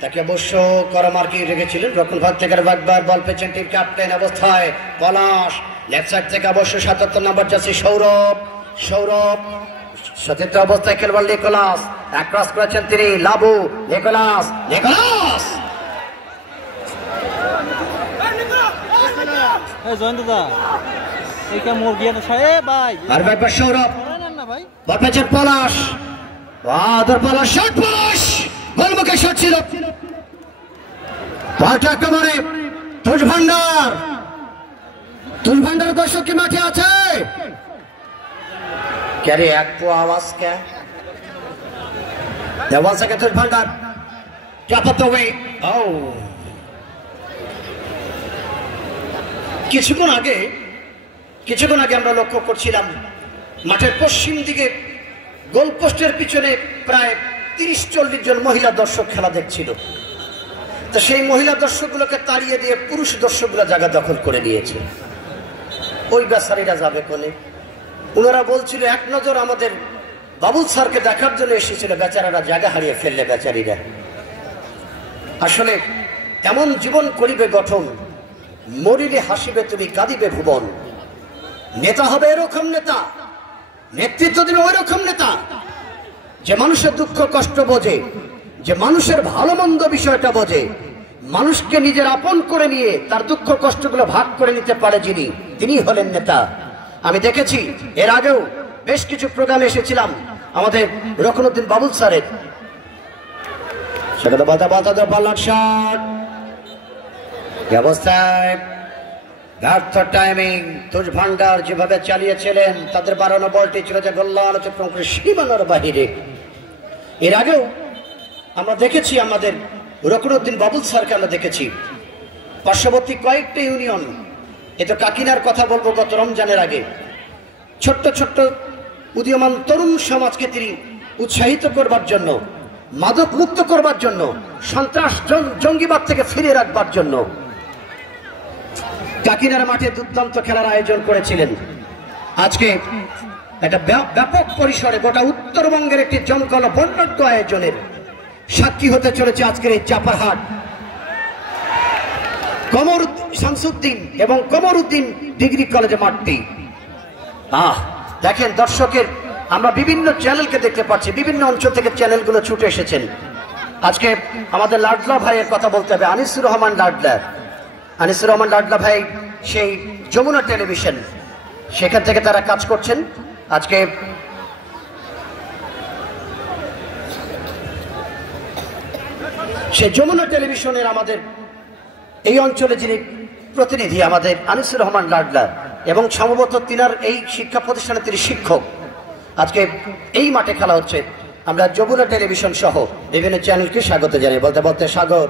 তাকে অবশ্য করা মার্কিং রেখেছিলেন। রক্ষণ ভাগ থেকে একবার বল পেয়েছেন টিম ক্যাপ্টেন অবস্থায় পলাশ। লেফট সাইড থেকে অবশ্য ৭৭ নম্বর জার্সি সৌরভ সতীর্থ অবস্থায় খেলবার নিকোলাস ক্রস করেছেন তিনি লাবু নিকোলাস সৌরভ বল পেয়েছেন পলাশ গোলমুখে শট ছিল বলটা একেবারে তুষ ভান্ডার দর্শক কি মাঠে আছে ক্যারে এক পো আওয়াজ কে দেওয়াল থেকে তুষ ভান্ডার চাপাতে হবে। কিছুক্ষণ আগে আমরা লক্ষ্য করছিলাম মাঠের পশ্চিম দিকে গোলপোস্টের পিছনে প্রায় ৩০-৪০ জন মহিলা দর্শক খেলা দেখছিল। তো সেই মহিলা দর্শকগুলোকে তাড়িয়ে দিয়ে পুরুষ দর্শকগুলো জায়গা দখল করে নিয়েছে। ওই বেচারীরা যাবে কোনে? ওনারা বলছিল এক নজর আমাদের বাবুল স্যারকে দেখার জন্য এসেছিল, বেচারারা জায়গা হারিয়ে ফেললে বেচারীরা। আসলে এমন জীবন করিবে গঠন, মরিলে হাসিবে তুমি কাঁদিবে ভুবন। নেতা হবে এরকম নেতা, নেতৃত্ব দেবে ওই রকম নেতা যে মানুষের দুঃখ কষ্ট বোঝে, যে মানুষের ভালো মন্দ বিষয়টা বোঝে, মানুষকে নিজের আপন করে নিয়ে তার দুঃখ কষ্টগুলো ভাগ করে নিতে পারে তিনি হলেন নেতা। আমি দেখেছি এর আগেও বেশ কিছু প্রোগ্রামে এসেছিলাম আমাদের রকনউদ্দিন বাবুল স্যারের, সেখানে অবস্থায় ব্যর্থ টাইমিং তুষ ভান্ডার যেভাবে চালিয়েছিলেন তাদের বাড়ানো বলটি ছিল যে গোল্লার চক্রম করে সীমানার বাহিরে। এর আগেও আমরা দেখেছি আমাদের রকনউদ্দিন বাবুল স্যারকে আমরা দেখেছি পার্শ্ববর্তী কয়েকটা ইউনিয়ন, এ তো কাকিনার কথা বলবো, গত রমজানের আগে ছোট্ট ছোট্ট উদীয়মান তরুণ সমাজকে তিনি উৎসাহিত করবার জন্য, মাদক মুক্ত করবার জন্য, সন্ত্রাস জঙ্গিবাদ থেকে ফিরে রাখবার জন্য কাকিনার মাঠে দুর্দান্ত খেলার আয়োজন করেছিলেন। আজকে একটা ব্যাপক পরিসরে গোটা উত্তরবঙ্গের একটি জমকাল বর্ণাঢ্য আয়োজনের সাক্ষী হতে চলেছে আজকের এই চাপারহাট শামসুদ্দিন এবং কমরউদ্দিন ডিগ্রি কলেজে মাঠটি। দেখেন দর্শকের, আমরা বিভিন্ন চ্যানেলকে দেখতে পাচ্ছি, বিভিন্ন অঞ্চল থেকে চ্যানেলগুলো ছুটে এসেছেন। আজকে আমাদের লাডলা ভাইয়ের কথা বলতে হবে, আনিসুর রহমান লাডলা ভাই সেই যমুনা টেলিভিশন, সেখান থেকে তারা কাজ করছেন। আজকে সেই যমুনা টেলিভিশনের আমাদের এই অঞ্চলে যিনি প্রতিনিধি আমাদের আনিসুর রহমান লাডলা, এবং সম্ভবত তিনার এই শিক্ষা প্রতিষ্ঠানে তিনি শিক্ষক। আজকে এই মাঠে খেলা হচ্ছে। আমরা যমুনা টেলিভিশন সহ বিভিন্ন চ্যানেলকে স্বাগত জানাই। বলতে সাগর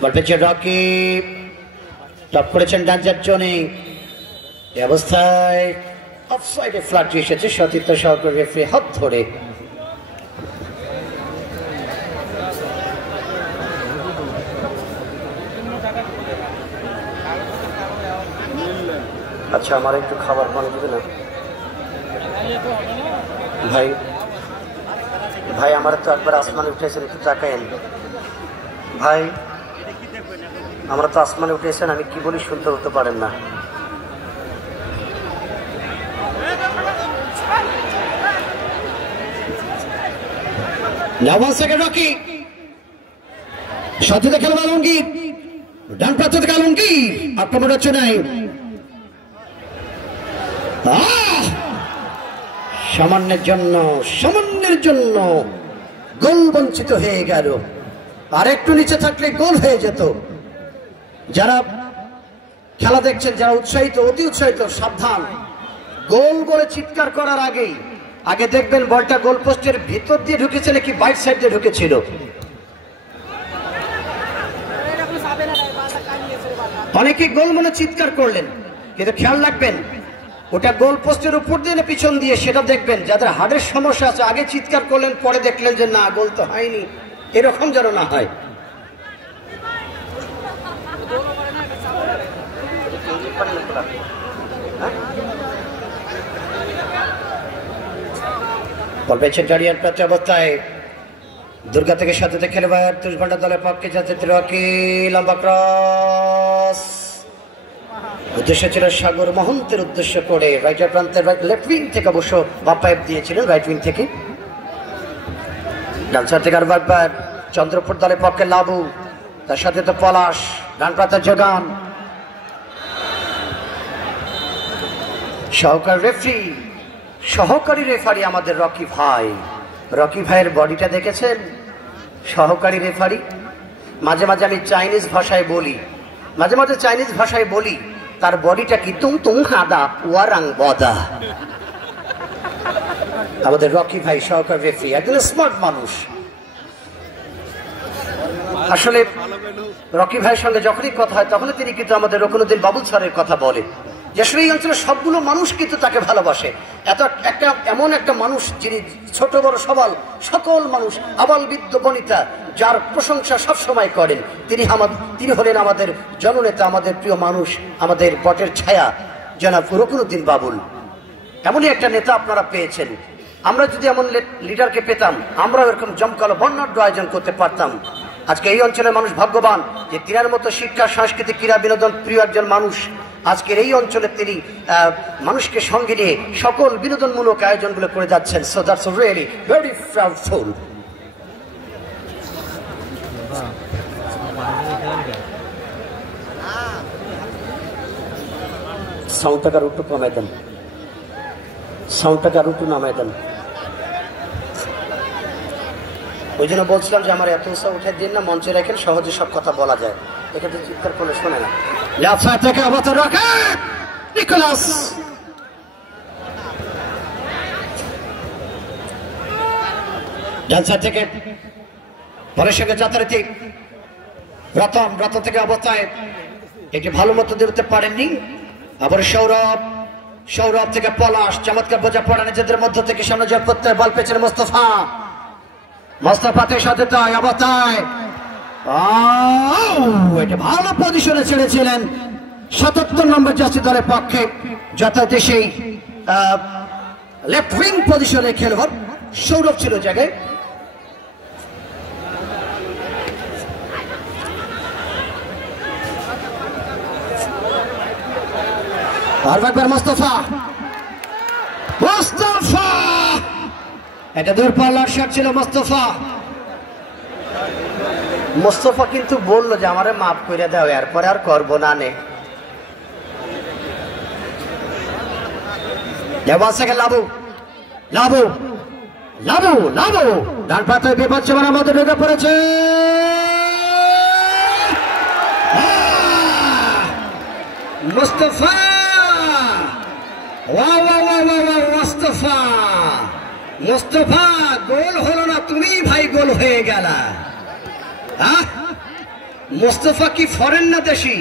বল পেয়েছে রকি, টপ করেছেন ডাঞ্জার জনি, এই অবস্থায় অফসাইডে ফ্ল্যাট এসেছে সতীর্থ সহকারী রেফারি হাত ধরে। আচ্ছা, আমার একটু খাবার পানি দিবে না ভাই? আমার তো একবার আসমানে উঠেছেন, একটু তাকায়েন ভাই। আমরা তো আসমানে উঠেছেন, আমি কি বলি শুনতে হতে পারেন না। রকি সাথে খেলা আলমগীর, ডান প্রান্ত থেকে আলমগীর আক্রমণ হচ্ছে নাই, সামান্যের জন্য গোল বঞ্চিত হয়ে গেল। আর একটু নিচে থাকলে গোল হয়ে যেত। যারা খেলা দেখছেন, যারা উৎসাহিত, অতি উৎসাহিত, সাবধান। গোল বলে চিৎকার করার আগে দেখবেন বলটা গোল পোস্টের ভিতর দিয়ে ঢুকেছে নাকি বাইট সাইড দিয়ে ঢুকেছিল। অনেকে গোল মনে চিৎকার করলেন, কিন্তু খেয়াল রাখবেন ওটা গোল পোস্টের উপর দিয়ে না পিছন দিয়ে, সেটা দেখবেন। যাদের হার্টের সমস্যা আছে আগে চিৎকার করলেন, পরে দেখলেন যে না, গোল তো হয়নি, এরকম যেন না হয়। বল পেয়েছেন জারিয়ান প্রাচ্য অবস্থায় দুর্গা থেকে সাথে খেলে ভাইয়ার তুষভান্ডার দলের পক্ষে যাচ্ছে রকি, লম্বা ক্রস, উদ্দেশ্য ছিল সাগর মহন্তের উদ্দেশ্য করে রাইটার প্রান্তের লেফট উইং থেকে অবশ্য বাপ্পায়েব দিয়েছিলেন রাইট উইং থেকে। ডান সাইড থেকে আর চন্দ্রপুর দলের পক্ষে লাবু, তার সাথে তো পলাশ, ডান প্রান্তের যোগান, সহকারী রেফারি আমাদের রকি ভাই। রকি ভাইয়ের বডিটা দেখেছেন? সহকারী রেফারি। মাঝে মাঝে আমি চাইনিজ ভাষায় বলি, তার বডিটা কি তুম তুম হাদা ওয়ারাং বদা। আমাদের রকি ভাই সহকারী রেফারি, একজন স্মার্ট মানুষ। আসলে রকি ভাইয়ের সঙ্গে যখনই কথা হয় তখনই তিনি কিন্তু আমাদের রকুনুদ্দিন বাবুল স্যারের কথা বলে যে আসলে এই অঞ্চলের সবগুলো মানুষ কিন্তু তাকে ভালোবাসে। এমন একটা মানুষ যিনি ছোট বড় সবাল সকল মানুষ, আবাল বৃদ্ধ বনিতা, যার প্রশংসা সবসময় করেন। তিনি হলেন আমাদের জননেতা, আমাদের প্রিয় মানুষ, আমাদের বটের ছায়া জনাব রকুনুদ্দিন বাবুল। এমনই একটা নেতা আপনারা পেয়েছেন। আমরা যদি এমন লিডারকে পেতাম, আমরাও এরকম জমকালো বর্ণাঢ্য আয়োজন করতে পারতাম। আজকে এই অঞ্চলের মানুষ ভাগ্যবান যে তিনার মতো শিক্ষা, সংস্কৃতি, ক্রীড়া, বিনোদন প্রিয় একজন মানুষ আজকের এই অঞ্চলে তিনি মানুষকে সঙ্গে নিয়ে সকল বিনোদনমূলক আয়োজনগুলো করে যাচ্ছেন। So that's really very proudful. সাউন্ডটাকে একটু কমাই দেন, সাউন্ডটাকে একটু নামাই দেন। ওই জন্য বলছিলাম যে আমার এত উৎসাহ উঠে দিন না, মঞ্চে রাখেন, সহজে সব কথা বলা যায়। এখানে চিৎকার করলে শোনে না। থেকে অবতর রাখে নিকোলাস, জালসা থেকে বলের সঙ্গে যথারীতি রতন থেকে অবস্থায় এটি ভালো মতো দিতে পারেননি। আবার সৌরভ থেকে পলাশ, চমৎকার বোঝা পড়া নিজেদের মধ্য থেকে সামনে জয় প্রত্যয়, বল পেছনে মোস্তফাতে সাথে অবস্থায় এটা ভালো পজিশনে ছেড়েছিলেন ৭৭ নম্বর জার্সি দলের পক্ষে, যথারীতি সেই লেফট উইং পজিশনে খেলোয়াড় সৌরভ ছিল জায়গায়। আর একবার মোস্তফা, এটা দূরপাল্লার শট ছিল। মোস্তফা কিন্তু বললো যে আমারে মাফ করে দাও, এরপরে আর করবো না নে। ডান পাতে বিপদ সেবার আমাদের ঢুকে পড়েছে। মোস্তফা গোল হলো না, তুমি ভাই গোল হয়ে গেলা। মোস্তফা কি ফরেন না দেশি?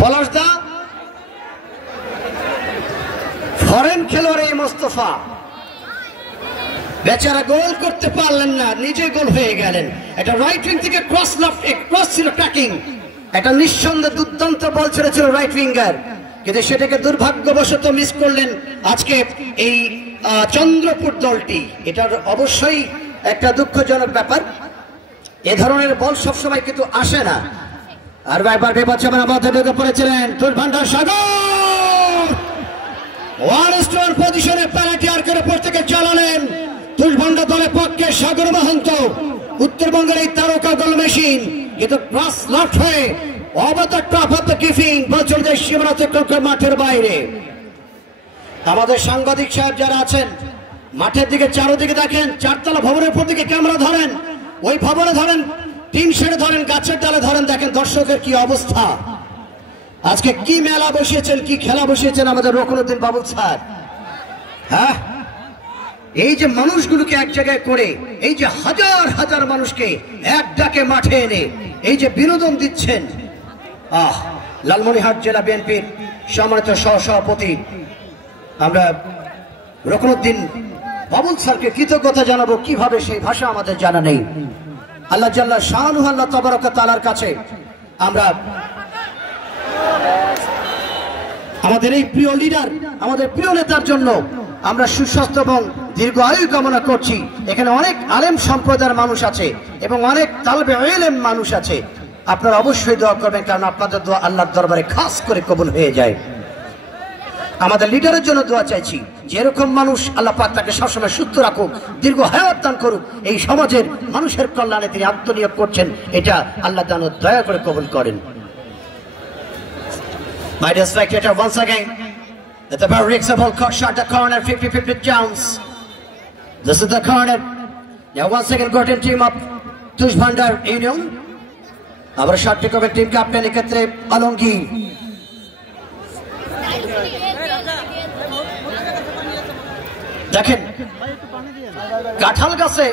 পলাশ দা ফরেন খেলোয়াড় এই মোস্তফা, বেচারা গোল করতে পারলেন না, নিজে গোল হয়ে গেলেন। এটা রাইট উইং থেকে ক্রস ছিল ট্র্যাকিং, এটা নিঃসন্দেহে দুর্দান্ত বল ছেড়েছিল রাইট উইঙ্গার, কিন্তু সেটাকে দুর্ভাগ্যবশত মিস করলেন আজকে এই চন্দ্রপুর দলটি। এটার অবশ্যই একটা দুঃখজনক ব্যাপার। এ ধরনের বল সবসময় কিন্তু আসে না। আর একবার বিপজ্জনক মধ্যে ঢুকে পড়েছিলেন তুষভান্ডার সাগর, ওয়ান স্টোর পজিশনে পেনাল্টি আর করে পর থেকে চালালেন তুষভান্ডার দলের পক্ষে সাগর মহন্ত। উত্তরবঙ্গের এই তারকা গোল মেশিন কিন্তু ক্রস লফট হয়ে অবতার টপ অফ দ্য কিপিং বছরদের সীমানা অতিক্রম করে মাঠের বাইরে। আমাদের সাংবাদিক সাহেব যারা আছেন মাঠের দিকে চারোদিকে দেখেন, চারতলা ভবনের উপর দিকে ক্যামেরা ধরেন, ওই ভবনে ধরেন, টিন শেডে ধরেন, গাছের ডালে ধরেন, দেখেন দর্শকের কি অবস্থা। আজকে কি মেলা বসিয়েছেন, কি খেলা বসিয়েছেন আমাদের রকুনুদ্দিন বাবুল স্যার। হ্যাঁ, এই যে মানুষগুলোকে এক জায়গায় করে, এই যে হাজার হাজার মানুষকে এক ডাকে মাঠে এনে এই যে বিনোদন দিচ্ছেন, লালমনিরহাট জেলা বিএনপির সম্মানিত সহসভাপতি আমরা রকুনুদ্দিন বাবুল স্যারকে কৃতজ্ঞতা জানাবো, কিভাবে সেই ভাষা আমাদের জানা নেই। আল্লাহ জাল্লা শানুহু আল্লাহ তাবারাক তাআলার কাছে আমরা আমাদের এই প্রিয় লিডার, আমাদের প্রিয় নেতার জন্য আমরা সুস্বাস্থ্য এবং দীর্ঘ আয়ু কামনা করছি। এখানে অনেক আলেম সম্প্রদায়ের মানুষ আছে এবং অনেক তালবে ইলম মানুষ আছে। আপনারা অবশ্যই দোয়া করবেন, কারণ আপনাদের দোয়া আল্লাহর দরবারে খাস করে কবুল হয়ে যায়। আমাদের লিডারের জন্য দোয়া চাইছি, যে এরকম মানুষ আল্লাহ পাক তাকে সবসময় সুস্থ রাখুক, দীর্ঘ হায়াত দান করুক। এই সমাজের মানুষের কল্যাণে তিনি আত্মনিয়োগ করছেন, এটা আল্লাহ যেন দয়া করে কবুল করেন। My dear spectator, once again, it's a very reachable shot, the corner, 50-50 chance. This is the corner. Now once again, Gordon team up, Tush Bhandar Union. Our shot to cover team captain, Ikatre Alongi. দেখেন কাঁঠাল গাছে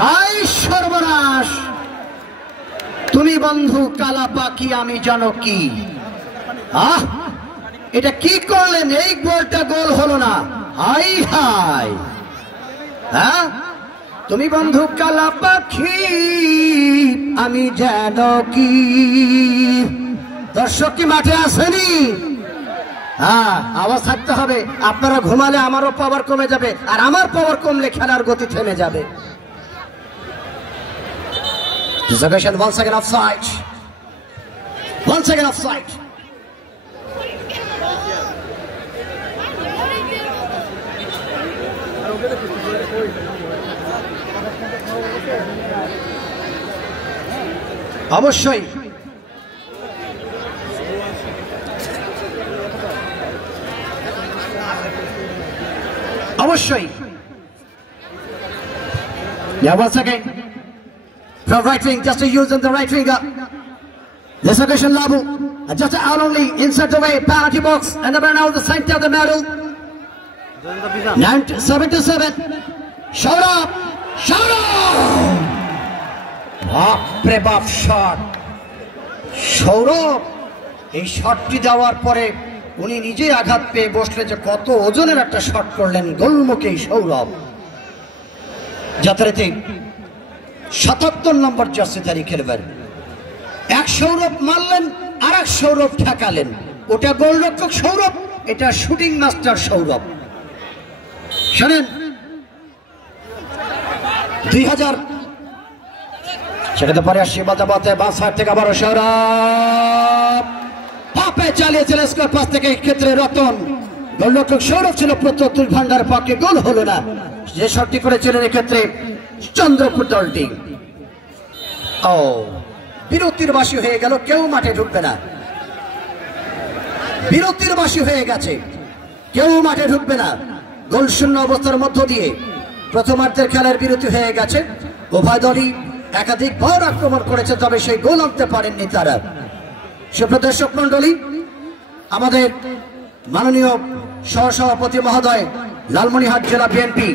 high সর্বনাশ, তুমি বন্ধু কালা পাখি আমি জানো কি। এটা কি করলেন? এই গোলটা গোল হলো না। হাই হাই, হ্যাঁ, তুমি বন্ধু কালা পাখি আমি জানো কি। দর্শক কি মাঠে আসেনি? হ্যাঁ, আওয়াজ থাকতে হবে। আপনারা ঘুমালে আমারও পাওয়ার কমে যাবে, আর আমার পাওয়ার কমলে খেলার গতি থেমে যাবে। Once again offside. Once again offside. অবশ্যই অবশ্যই। Yeah, once again from right wing, just to use the right winger. This occasion Labu, just out only inside the way, penalty box, and the man out the center of the medal. 7-7. Shout up! Shout up! বাপরে বাপ shot! Sourav এই শটটি দেওয়ার পরে উনি নিজেই আঘাত পেয়ে বসলে যে কত ওজনের একটা শট করলেন গোলমুখী সৌরভ। যাত্রাতে 77 নম্বর জার্সিধারী খেলবেন। এক সৌরভ মারলেন, আর এক সৌরভ ঠেকালেন। ওটা গোলরক্ষক সৌরভ, এটা শুটিং মাস্টার সৌরভ। শোনেন, 2000 সেটাতে পরে আসছি বলতে বলতে বাঁ সাইড থেকে আবারও সৌরভ পাপে চালিয়েছিলেন স্কোর পাস থেকে। ক্ষেত্রে রতন, গোলরক্ষক সৌরভ ছিল প্রত্যুত্তর ভান্ডার, পক্ষে গোল হলো না। যে শটটি করেছিলেন এক্ষেত্রে চন্দ্রপুর দলটি। ও, বিরতির বাসী হয়ে গেল, কেউ মাঠে ঢুকবে না। বিরতির বাসী হয়ে গেছে, কেউ মাঠে ঢুকবে না। গোল শূন্য অবস্থার মধ্য দিয়ে প্রথমার্ধের খেলার বিরতি হয়ে গেছে। উভয় দলই একাধিক বার আক্রমণ করেছে, তবে সেই গোল আনতে পারেননি তারা। সুপ্রদর্শক মন্ডলী, আমাদের মাননীয় সহসভাপতি মহোদয়, লালমনিরহাট জেলা বিএনপি